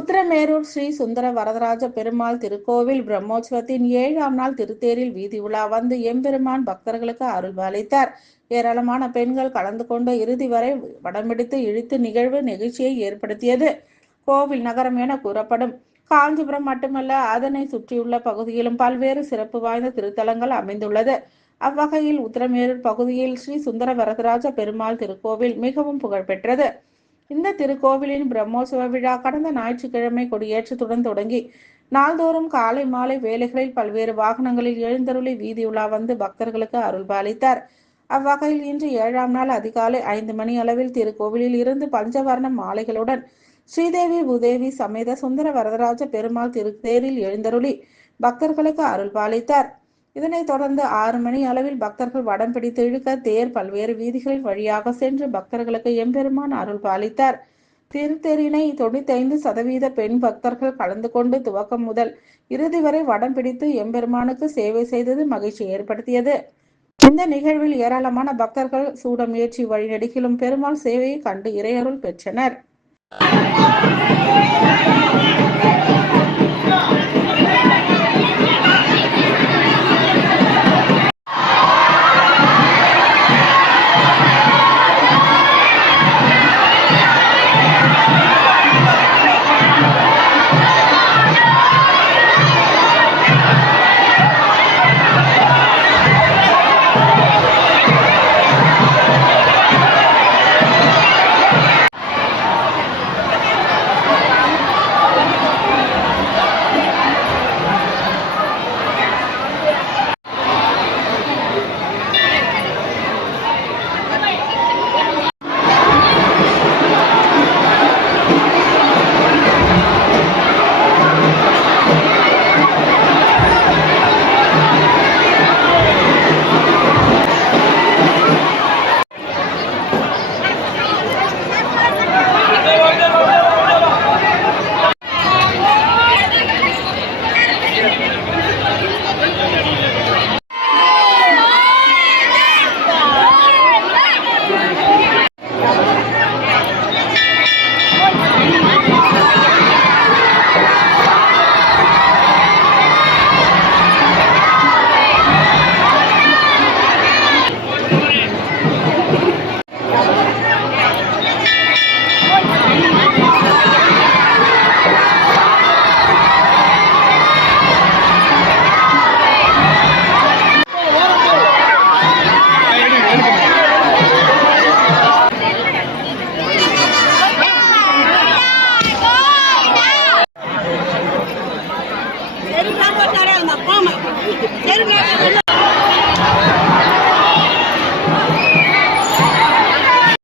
உத்திரமேரூர் ஸ்ரீ சுந்தர வரதராஜ பெருமாள் திருக்கோவில் பிரம்மோற்சவத்தின் 7ஆம் நாள் திருத்தேரில் வீதி உலா வந்து எம்பெருமான் பக்தர்களுக்கு அருள்பாலித்தார். ஏராளமான பெண்கள் கலந்து கொண்டு இறுதி வரை வடம்பிடித்து இழுத்து நிகழ்வு நெகிழ்ச்சியை ஏற்படுத்தியது. கோவில் நகரம் என கூறப்படும் காஞ்சிபுரம் மட்டுமல்ல, அதனை சுற்றியுள்ள பகுதியிலும் பல்வேறு சிறப்பு வாய்ந்த திருத்தலங்கள் அமைந்துள்ளது. அவ்வகையில் உத்திரமேரூர் பகுதியில் ஸ்ரீ சுந்தர வரதராஜ பெருமாள் திருக்கோவில் மிகவும் புகழ்பெற்றது. இந்த திருக்கோவிலின் பிரம்மோற்சவ விழா கடந்த ஞாயிற்றுக்கிழமை கொடியேற்றத்துடன் தொடங்கி நாள்தோறும் காலை மாலை வேளைகளில் பல்வேறு வாகனங்களில் எழுந்தருளி வீதியுலா வந்து பக்தர்களுக்கு அருள்பாலித்தார். அவ்வகையில் இன்று 7ஆம் நாள் அதிகாலை 5 மணி அளவில் திருக்கோவிலில் இருந்து பஞ்சவர்ண மாலைகளுடன் ஸ்ரீதேவி பூதேவி சமேத சுந்தர வரதராஜ பெருமாள் திருத்தேரில் எழுந்தருளி பக்தர்களுக்கு அருள்பாலித்தார். இதனைத் தொடர்ந்து 6 மணி அளவில் பக்தர்கள் வடம் பிடித்து இழுக்க தேர் பல்வேறு வீதிகளில் வழியாக சென்று பக்தர்களுக்கு எம்பெருமான் அருள் பாலித்தார். திருத்தேரினை 95% பெண் பக்தர்கள் கலந்து கொண்டு துவக்கம் முதல் இறுதி வரை வடம் பிடித்து எம்பெருமானுக்கு சேவை செய்தது மகிழ்ச்சி ஏற்படுத்தியது. இந்த நிகழ்வில் ஏராளமான பக்தர்கள் சூடம் ஏற்றி வழிநெடுகிலும் பெருமாள் சேவையை கண்டு இறையருள் பெற்றனர். சரி